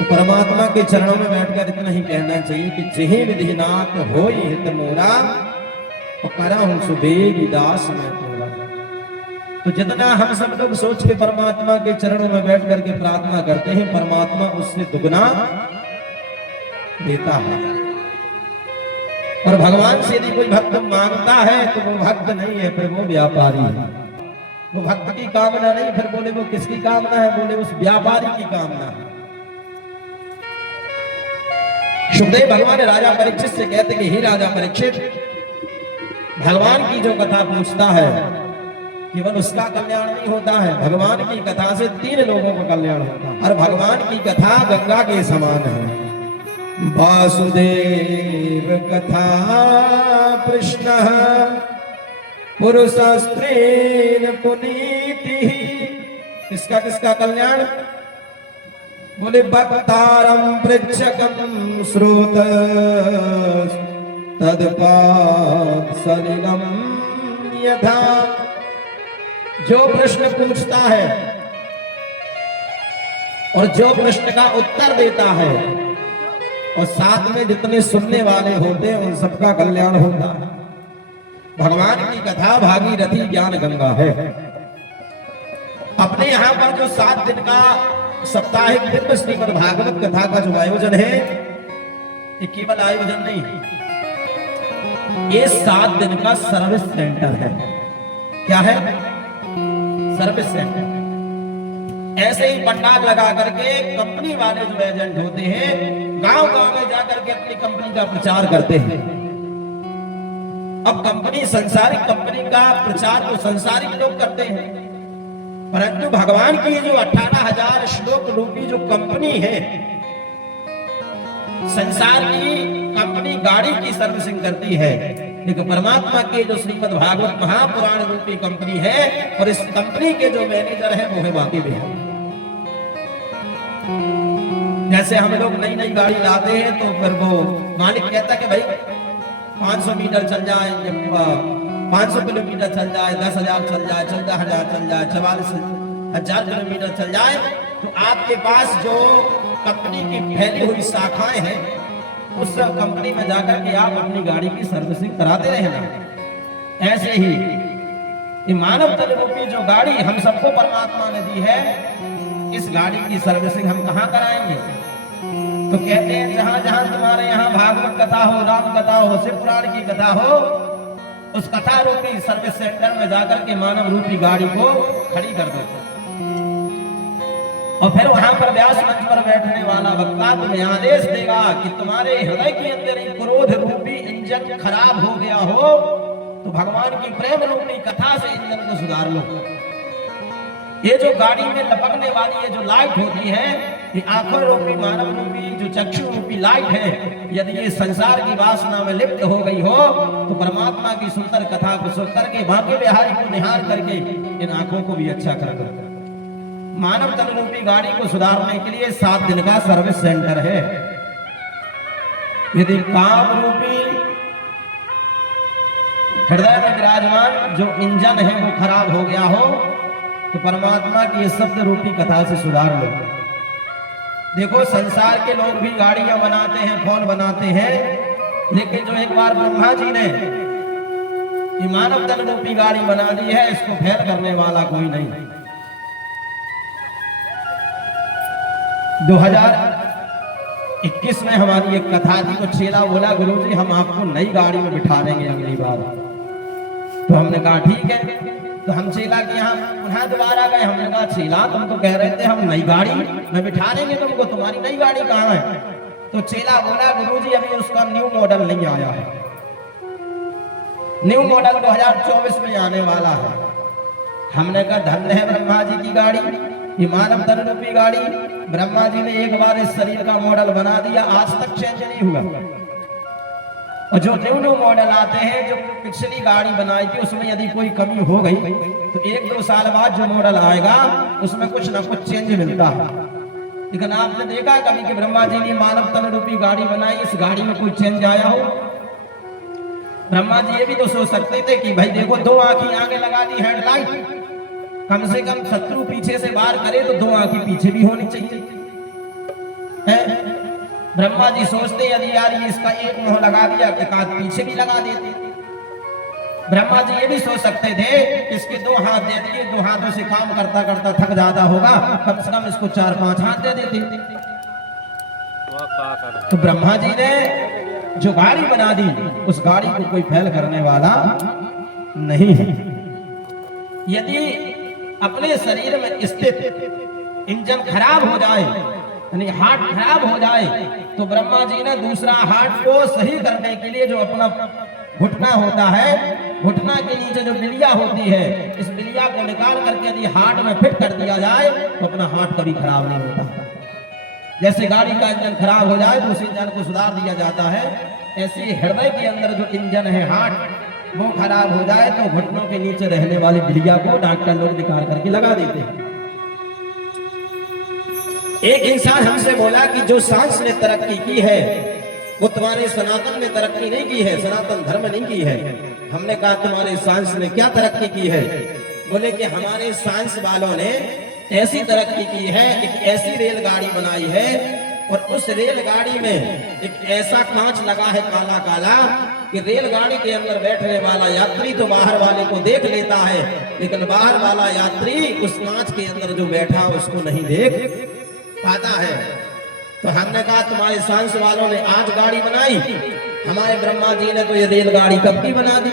तो परमात्मा के चरणों में बैठकर इतना ही कहना चाहिए कि जेहि विधिनाथ होई हित मोरा करहु सुबेग दास मैं तोरा। तो जितना हम सब लोग सोच के परमात्मा के चरणों में बैठ करके प्रार्थना करते हैं, परमात्मा उससे दुगना देता है। और भगवान से यदि कोई भक्त मांगता है तो वो भक्त नहीं है, फिर वो व्यापारी है। वो भक्त की कामना नहीं, फिर बोले वो किसकी कामना है? बोले उस व्यापारी की कामना है। सुखदेव भगवान राजा परीक्षित से कहते कि हे राजा परीक्षित, भगवान की जो कथा पूछता है केवल उसका कल्याण नहीं होता है, भगवान की कथा से 3 लोगों का कल्याण होता है। और भगवान की कथा गंगा के समान है। वासुदेव कथा कृष्ण पुरुषस्त्रीन पुनीति। किसका किसका कल्याण? बोले भक्तारम पृच्छकम श्रोत तदपाद सलिलम यथा। जो प्रश्न पूछता है और जो प्रश्न का उत्तर देता है और साथ में जितने सुनने वाले होते हैं उन सबका कल्याण होता है। भगवान की कथा भागीरथी ज्ञान गंगा है। अपने यहाँ पर जो 7 दिन का साप्ताहिक दिव्य श्रीमद् भागवत कथा का जो आयोजन है, ये केवल आयोजन नहीं, ये 7 दिन का सर्विस सेंटर है। क्या है? Service centre. ऐसे ही पंडाल लगा करके कंपनी वाले जो एजेंट होते हैं गांव-गांव में जाकर के अपनी कंपनी का प्रचार करते हैं। अब कंपनी, संसारिक कंपनी का प्रचार तो संसारिक लोग करते हैं, परंतु भगवान की जो 18,000 श्लोक रूपी जो कंपनी है, संसार की कंपनी गाड़ी की सर्विसिंग करती है, लेकिन परमात्मा के जो श्रीमद् भागवत महापुराण रूपी कंपनी है और इस कंपनी के जो मैनेजर है वो है बाकी बिहारी। जैसे हम लोग नई नई गाड़ी लाते हैं तो फिर वो मालिक कहता है कि भाई 500 मीटर चल जाए, 500 किलोमीटर चल जाए, 10,000 चल जाए, 14,000 चल जाए, 44,000 किलोमीटर चल जाए, तो आपके पास जो कंपनी की फैली हुई शाखाएं हैं उस कंपनी में जाकर के आप अपनी गाड़ी की सर्विसिंग कराते रहना। ऐसे ही ये मानव तन रूपी जो गाड़ी हम सबको परमात्मा ने दी है, इस गाड़ी की सर्विसिंग हम कहाँ कराएंगे? तो कहते हैं जहां जहां तुम्हारे यहाँ भागवत कथा हो, राम कथा हो, शिव पुराण की कथा हो, उस कथा रूपी सर्विस सेंटर में जाकर के मानव रूपी गाड़ी को खड़ी कर दो। और फिर वहां पर व्यास मंच पर बैठने वाला वक्ता तुम्हें आदेश देगा कि तुम्हारे हृदय के अंदर एक क्रोध रूपी इंजन खराब हो गया हो, तो भगवान की प्रेम रूपी कथा से इंजन को सुधार लो। ये जो गाड़ी में लपकने वाली ये जो लाइट होती है, ये आंखों रूपी, मानव रूपी, जो चक्षु रूपी लाइट है, यदि ये संसार की वासना में लिप्त हो गई हो तो परमात्मा की सुंदर कथा को सुन करके, बांके बिहारी को निहार करके इन आंखों को भी अच्छा कर दो। मानव तन रूपी गाड़ी को सुधारने के लिए 7 दिन का सर्विस सेंटर है। यदि काम रूपी हृदय में विराजमान जो इंजन है वो खराब हो गया हो तो परमात्मा की शब्द रूपी कथा से सुधार लो। देखो संसार के लोग भी गाड़ियां बनाते हैं, फोन बनाते हैं, लेकिन जो एक बार ब्रह्मा जी ने ये मानव तन रूपी गाड़ी बना दी है, इसको फेल करने वाला कोई नहीं। 2021 में हमारी एक कथा थी, तो चेला बोला गुरुजी हम आपको नई गाड़ी में बिठा देंगे अगली बार। तो हमने कहा ठीक है। तो हम चेला के यहाँ पुनः दोबारा गए। हमने कहा चेला तुम तो कह रहे थे हम नई गाड़ी में बिठा देंगे तुमको, तुम्हारी नई गाड़ी कहाँ है? तो चेला बोला गुरुजी अभी उसका न्यू मॉडल नहीं आया है, न्यू मॉडल 2024 में आने वाला है। हमने कहा धन्य है ब्रह्मा जी की गाड़ी, ये मानव तन रूपी गाड़ी। ब्रह्मा जी ने एक बार इस शरीर का मॉडल बना दिया, आज तक चेंज नहीं हुआ। और जो न्यू मॉडल आते हैं, जो पिछली गाड़ी बनाई थी उसमें यदि कोई कमी हो गई तो 1-2 साल बाद जो मॉडल आएगा उसमें कुछ ना कुछ चेंज मिलता है। लेकिन आपने देखा कभी कि ब्रह्मा जी ने मानव तन रूपी गाड़ी बनाई, इस गाड़ी में कोई चेंज आया हो? ब्रह्मा जी ये भी तो सोच सकते थे कि भाई देखो 2 आंखें आगे लगा दी, हेडलाइट, कम से कम शत्रु पीछे से वार करे तो 2 आंखें पीछे भी होनी चाहिए। ब्रह्मा जी सोचते यदि यार ये इसका एक मुंह लगा दिया, एक हाथ पीछे भी लगा देते। ब्रह्मा जी ये भी सोच सकते थे इसके 2 हाथ दे दिए, 2 हाथों से काम करता करता थक जाता होगा, कम से कम इसको 4-5 हाथ दे देते। तो ब्रह्मा जी ने जो गाड़ी बना दी, उस गाड़ी को कोई फेल करने वाला नहीं है। यदि अपने शरीर में स्थित इंजन खराब हो जाए, यानी हार्ट खराब हो जाए, तो ब्रह्मा जी ने दूसरा हार्ट को सही करने के लिए जो अपना घुटना होता है, घुटना के नीचे जो बिलिया होती है, इस बिलिया को निकाल करके यदि हार्ट में फिट कर दिया जाए तो अपना हार्ट कभी खराब नहीं होता। जैसे गाड़ी का इंजन खराब हो जाए तो उस इंजन को सुधार दिया जाता है, ऐसे हृदय के अंदर जो इंजन है हार्ट, वो खराब हो जाए तो घुटनों के नीचे रहने वाली बिलिया को डॉक्टर लोग निकाल करके लगा देते हैं। एक इंसान हमसे बोला कि जो साइंस ने तरक्की की है वो तुम्हारे सनातन ने तरक्की नहीं की है, सनातन धर्म नहीं की है। हमने कहा तुम्हारे साइंस ने क्या तरक्की की है? बोले कि हमारे साइंस वालों ने ऐसी तरक्की की है, एक ऐसी रेलगाड़ी बनाई है और उस रेलगाड़ी में एक ऐसा कांच लगा है काला काला कि रेलगाड़ी के अंदर बैठने वाला यात्री तो बाहर वाले को देख लेता है, लेकिन बाहर वाला यात्री उस कांच के अंदर जो बैठा उसको नहीं देख पाता है। तो हमने कहा तुम्हारे साइंस वालों ने आज गाड़ी बनाई, हमारे ब्रह्मा जी ने तो ये रेलगाड़ी कब की बना दी।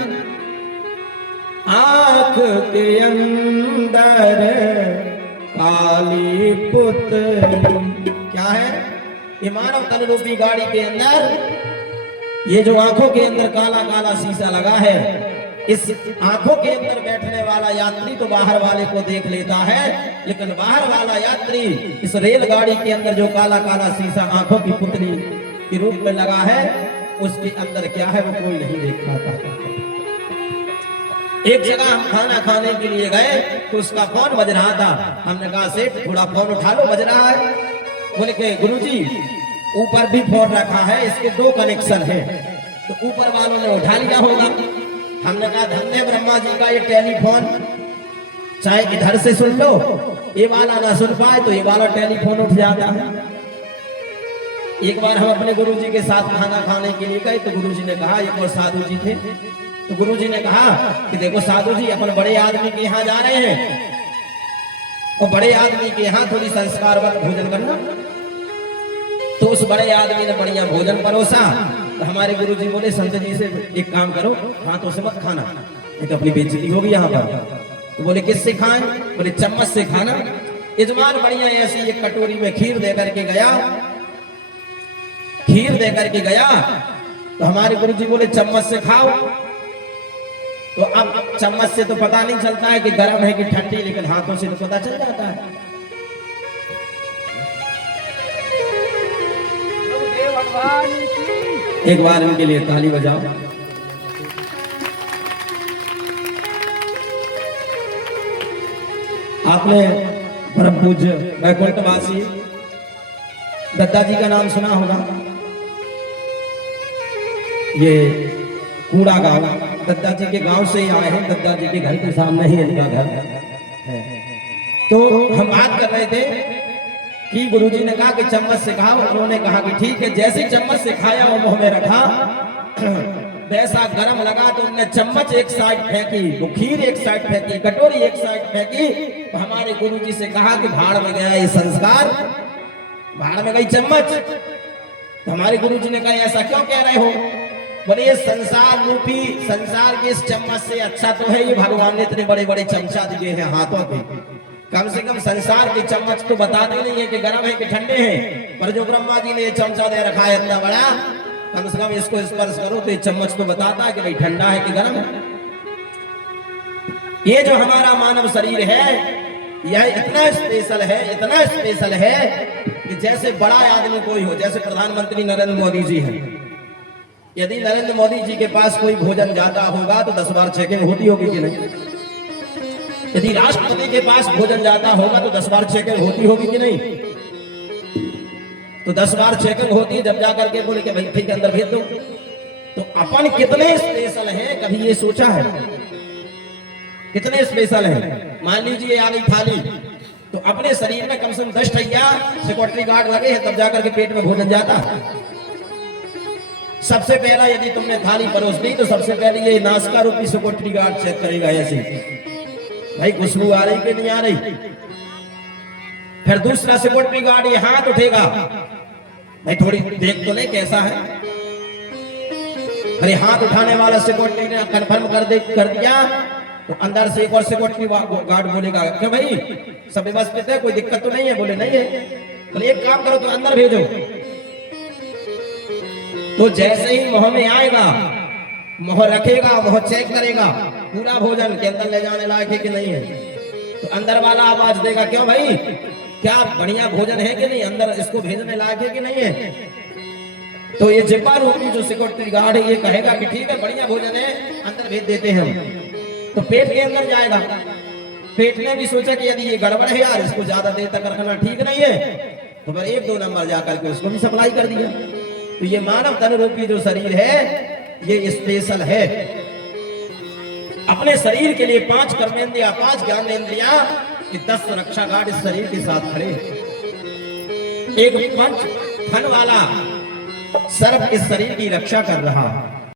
आंख के अंदर काली पुतली, क्या है ये मानव तन रूपी गाड़ी के अंदर ये जो आंखों के अंदर काला काला शीशा लगा है, इस आंखों के अंदर बैठने वाला यात्री तो बाहर वाले को देख लेता है, लेकिन बाहर वाला यात्री इस रेलगाड़ी के अंदर जो काला काला शीशा आंखों की पुतली के रूप में लगा है, उसके अंदर क्या है वो कोई नहीं देख पाता। एक जगह हम खाना खाने के लिए गए तो उसका फोन बज रहा था। हमने कहा सेठ थोड़ा फोन उठा लो, बज रहा है। बोले कि गुरुजी ऊपर भी फोन रखा है, इसके 2 कनेक्शन है, तो ऊपर वालों ने उठा लिया होगा। हमने कहा धन्य ब्रह्मा जी का ये टेलीफोन, चाहे इधर से सुन लो, ये वाला ना सुन पाए तो ये वाला टेलीफोन उठ जाता है। एक बार हम अपने गुरुजी के साथ खाना खाने के लिए गए तो गुरुजी ने कहा, एक और साधु जी थे, तो गुरुजी ने कहा कि देखो साधु जी अपन बड़े आदमी के यहाँ जा रहे हैं और बड़े आदमी के यहाँ थोड़ी संस्कारवत भोजन करना। तो उस बड़े आदमी ने बढ़िया भोजन परोसा। तो हमारे गुरुजी बोले संत जी से एक काम करो, हाथों से मत खाना, नहीं तो अपनी बेइज्जती होगी यहाँ पर। तो बोले किससे खाएं? बोले चम्मच से खाना। यजमान बढ़िया ऐसी एक कटोरी में खीर दे करके गया, खीर दे करके गया तो हमारे गुरुजी बोले चम्मच से खाओ। तो अब चम्मच से तो पता नहीं चलता है कि गर्म है कि ठंडी, लेकिन हाथों से तो पता चल जाता है। एक बार इनके लिए ताली बजाओ। आपने परम पूज्य वैकुंठवासी दत्ता जी का नाम सुना होगा। ये कूड़ा गांव, दत्ता जी के गांव से ही आए हैं। दत्ता जी के घर के सामने ही इनका घर है। तो हम बात कर रहे थे कि गुरुजी ने कहा कि चम्मच से खाओ, उन्होंने कहा कि ठीक है। जैसे चम्मच से खाया और मुंह में रखा वैसा गरम लगा तो उन्होंने चम्मच एक साइड फेंकी, वो खीर एक साइड फेंकी, कटोरी एक साइड फेंकी। तो हमारे गुरुजी से कहा कि भाड़ में गया ये संस्कार, भाड़ में गई चम्मच। तो हमारे गुरुजी ने कहा ऐसा क्यों कह रहे हो? बोले ये संसार रूपी, संसार के इस चम्मच से अच्छा तो है ये भगवान ने इतने बड़े बड़े चमचा दिए हैं हाथों के, कम से कम संसार के चम्मच तो बताते नहीं है कि गर्म है कि ठंडे हैं, पर जो ब्रह्मा जी ने ये चमचा दे रखा है इतना बड़ा, कम से कम इसको स्पर्श करो तो ये चम्मच तो बताता है कि भाई ठंडा है कि गर्म है। ये जो हमारा मानव शरीर है यह इतना स्पेशल है, इतना स्पेशल है कि जैसे बड़ा आदमी कोई हो, जैसे प्रधानमंत्री नरेंद्र मोदी जी हैं, यदि नरेंद्र मोदी जी के पास कोई भोजन जाता होगा तो 10 बार चेकिंग होती होगी कि नहीं? यदि राष्ट्रपति के पास भोजन जाता होगा तो 10 बार चेकिंग होती होगी कि नहीं? तो 10 बार चेकिंग होती है, जब जाकर के बोले कि भाई ठीक है अंदर भेज दो। तो अपन कितने स्पेशल हैं, कभी ये सोचा है? कितने स्पेशल हैं? मान लीजिए आ गई थाली, तो अपने शरीर में कम से कम 10 सिक्योरिटी गार्ड लगे हैं, तब जाकर के पेट में भोजन जाता है। सबसे पहला यदि तुमने थाली परोस दी तो सबसे पहले ये नासका रूपी सिक्योरिटी गार्ड चेक करेगा ऐसे, भाई खुशबू आ रही कि नहीं आ रही। फिर दूसरा सिक्योरिटी गार्ड ये हाथ उठेगा, भाई थोड़ी देख तो नहीं कैसा है। अरे हाथ उठाने वाला सिक्योरिटी ने कंफर्म कर दिया तो अंदर से एक और सिक्योरिटी गार्ड बोलेगा क्या भाई सब व्यवस्थित है, कोई दिक्कत तो नहीं है? बोले नहीं है। बोले एक काम करो तो अंदर भेजो। तो जैसे ही मुंह में आएगा, मुंह रखेगा, मुंह चेक करेगा पूरा भोजन के अंदर ले जाने लायक है कि नहीं है। तो अंदर वाला आवाज देगा क्यों भाई क्या बढ़िया भोजन है कि नहीं, अंदर इसको भेजने लायक है कि नहीं है। तो ये जिब्बा रूपी जो सिक्योरिटी गार्ड है ये कहेगा कि ठीक है बढ़िया भोजन है, अंदर भेज देते हैं हम। तो पेट के अंदर जाएगा। पेट ने भी सोचा कि यदि ये गड़बड़ है यार, इसको ज्यादा देर तक रखना ठीक नहीं है, तो फिर 1-2 नंबर जाकर के उसको भी सप्लाई कर दिया। तो ये मानव तन रूपी जो शरीर है ये स्पेशल है। अपने शरीर के लिए 5 कर्मेंद्रियां, 5 ज्ञानेंद्रियां, 10 सुरक्षा गार्ड इस शरीर के साथ खड़े। एक पंच फन वाला सर्प इस शरीर की रक्षा कर रहा है।